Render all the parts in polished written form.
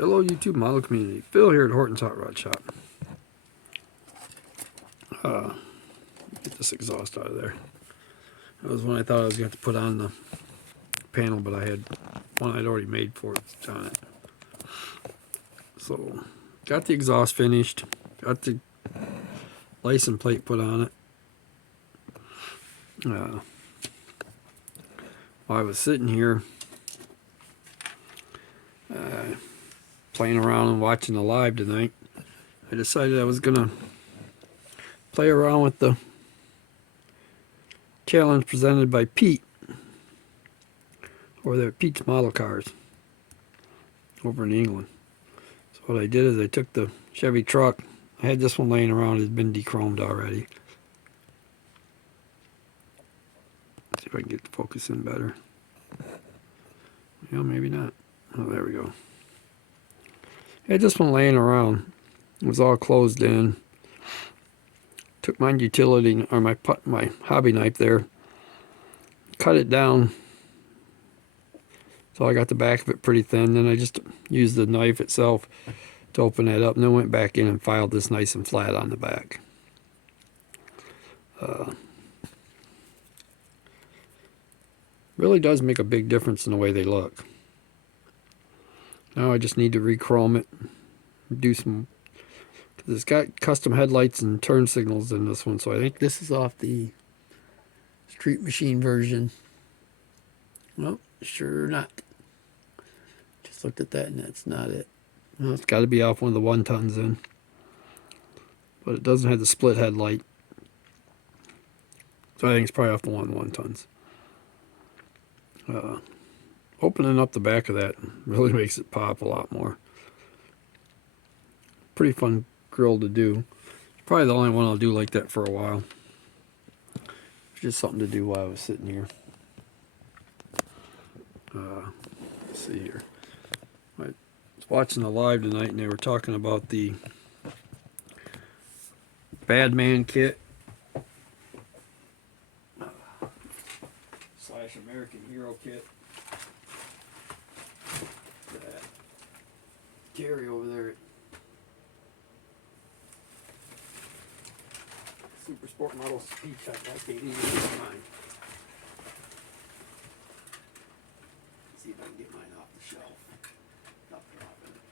Hello YouTube model community. Phil here at Horton's Hot Rod Shop. Get this exhaust out of there. That was one I thought I was going to have to put on the panel, but I had one I'd already made for it on it. So, got the exhaust finished. Got the license plate put on it. While I was sitting here playing around and watching the live tonight, I decided I was gonna play around with the challenge presented by Pete over there at Pete's Model Cars over in England. So what I did is I took the Chevy truck. I had this one laying around. It's been dechromed already. Let's see if I can get the focus in better. Yeah, maybe not. Oh, there we go. I had this one laying around. It was all closed in. Took my utility, or my hobby knife there, cut it down so I got the back of it pretty thin. Then I just used the knife itself to open that up, and then went back in and filed this nice and flat on the back. Really does make a big difference in the way they look. Now I just need to re-chrome it, do some, because it's got custom headlights and turn signals in this one, so I think this is off the Street Machine version. Well, sure not. Just looked at that and that's not it. Well, it's got to be off one of the 1-tons in, but it doesn't have the split headlight, so I think it's probably off the 1-tons. Opening up the back of that really makes it pop a lot more. Pretty fun grill to do. Probably the only one I'll do like that for a while. It's just something to do while I was sitting here. Let's see here. I was watching the live tonight and they were talking about the Badman kit / American Hero kit. That Terry over there at Super Sport Models Speed Shop. I can't even get mine. Let's see if I can get mine off the shelf. Not dropping it.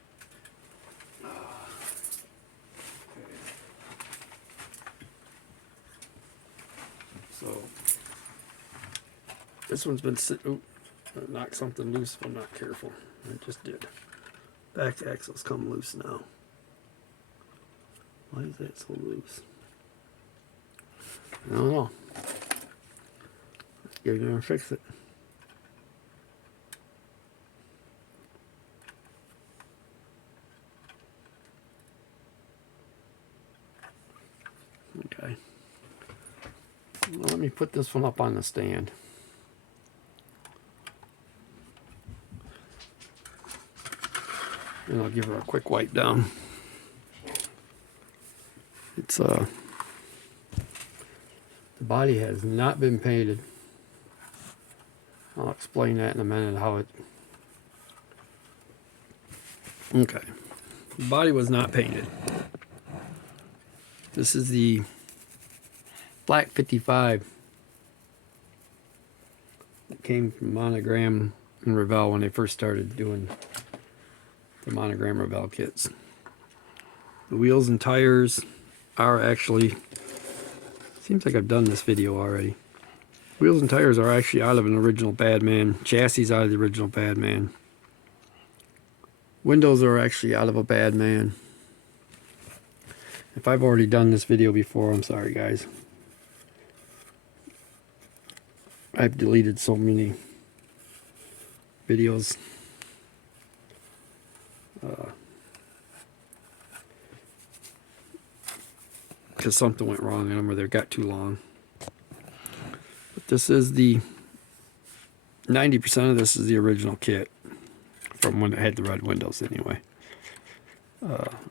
Okay. So this one's been sitting. Oop, I knocked something loose if I'm not careful. I just did. Back axle's come loose now. Why is that so loose? I don't know. Let's get in there and fix it. Okay. Well, let me put this one up on the stand. And I'll give her a quick wipe down. It's the body has not been painted. I'll explain that in a minute how it. Okay. The body was not painted. This is the Black 55. It came from Monogram and Revell when they first started doing the Monogram Revell kits. The wheels and tires are actually, seems like I've done this video already. Wheels and tires are actually out of an original Badman. Chassis out of the original Badman. Windows are actually out of a Badman. If I've already done this video before, I'm sorry guys. I've deleted so many videos. Because something went wrong in them or they got too long. But this is the 90% of this is the original kit from when it had the red windows anyway.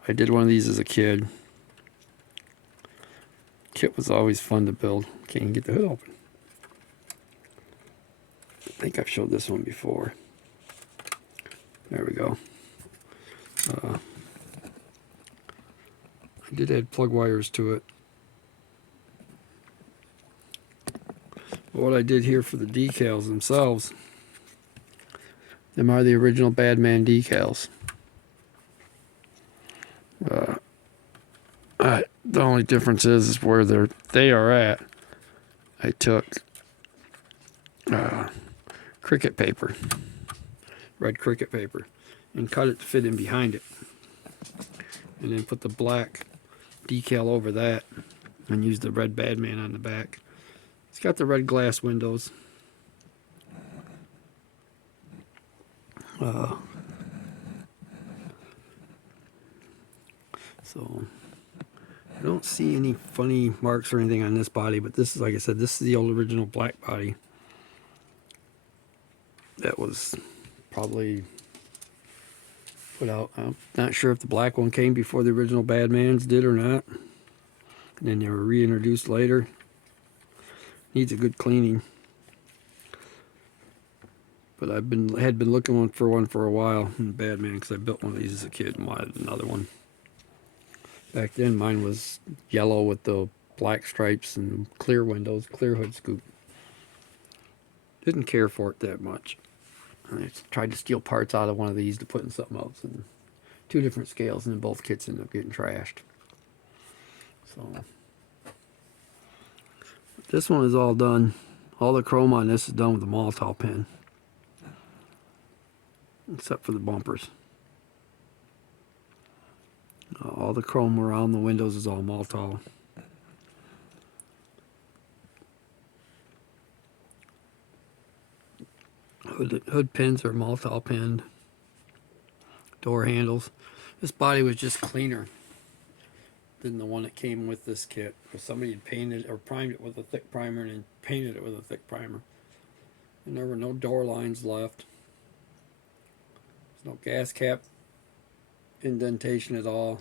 I did one of these as a kid. Kit was always fun to build. Can't even get the hood open. I think I've showed this one before. There we go. I did add plug wires to it. But what I did here for the decals themselves, them are the original Badman decals. The only difference is where they are at. I took cricket paper, red cricket paper, and cut it to fit in behind it, and then put the black decal over that, and use the red Badman on the back. It's got the red glass windows. So I don't see any funny marks or anything on this body, but this is, like I said, this is the old original black body. That was probably put out. I'm not sure if the black one came before the original Badmans did or not. And then they were reintroduced later. Needs a good cleaning. But had been looking for one for a while in Badman, because I built one of these as a kid and wanted another one. Back then mine was yellow with the black stripes and clear windows, clear hood scoop. Didn't care for it that much. I tried to steal parts out of one of these to put in something else, and 2 different scales, and then both kits ended up getting trashed. So this one is all done. All the chrome on this is done with a Maltol pen, except for the bumpers. All the chrome around the windows is all Maltol. Hood pins are Maltol pinned. Door handles. This body was just cleaner than the one that came with this kit, because somebody had painted or primed it with a thick primer and then painted it with a thick primer. And there were no door lines left. There's no gas cap indentation at all.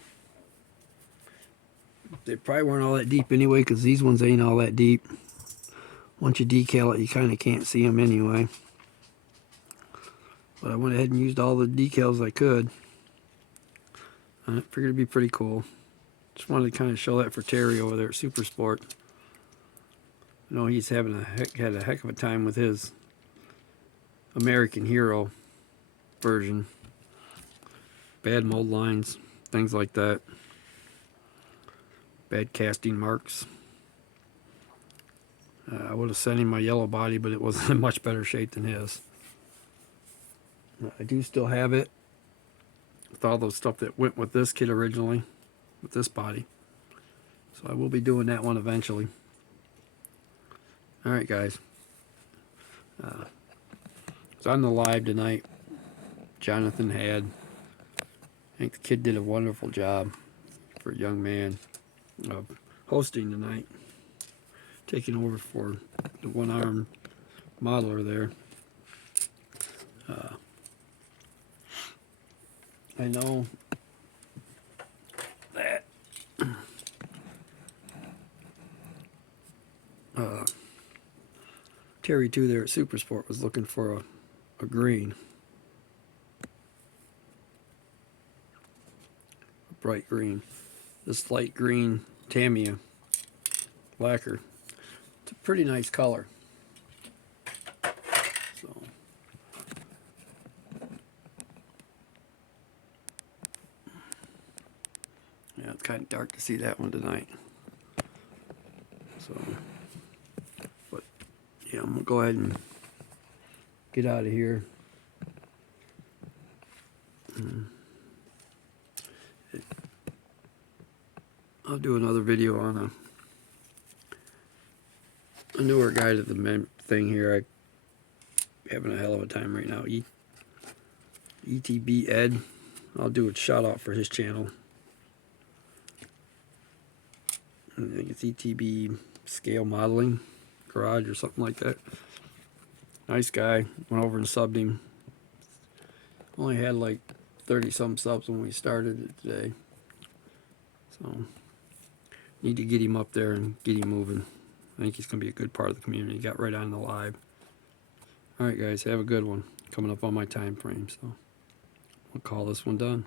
They probably weren't all that deep anyway, because these ones ain't all that deep. Once you decal it, you kind of can't see them anyway. But I went ahead and used all the decals I could. I figured it'd be pretty cool. Just wanted to kind of show that for Terry over there at Super Sport. You know, he's had a heck of a time with his American Hero version. Bad mold lines, things like that. Bad casting marks. I would have sent him my yellow body, but it was in much better shape than his. I do still have it with all those stuff that went with this kit originally, with this body. So I will be doing that one eventually. Alright guys. It's on the live tonight. Jonathan had. I think the kid did a wonderful job for a young man of hosting tonight. Taking over for the one-armed modeler there. I know that Terry too there at Super Sport was looking for a green, a bright green. This light green Tamiya lacquer. It's a pretty nice color. So yeah, it's kind of dark to see that one tonight. So, but yeah, I'm gonna go ahead and get out of here. I'll do another video on a newer guy to the thing here. I'm having a hell of a time right now. ETB Ed. I'll do a shout out for his channel. I think it's ETB Scale Modeling Garage or something like that. Nice guy. Went over and subbed him. Only had like 30 some subs when we started it today. So need to get him up there and get him moving. I think he's going to be a good part of the community. Got right on the live. Alright guys, have a good one. Coming up on my time frame, so I'll call this one done.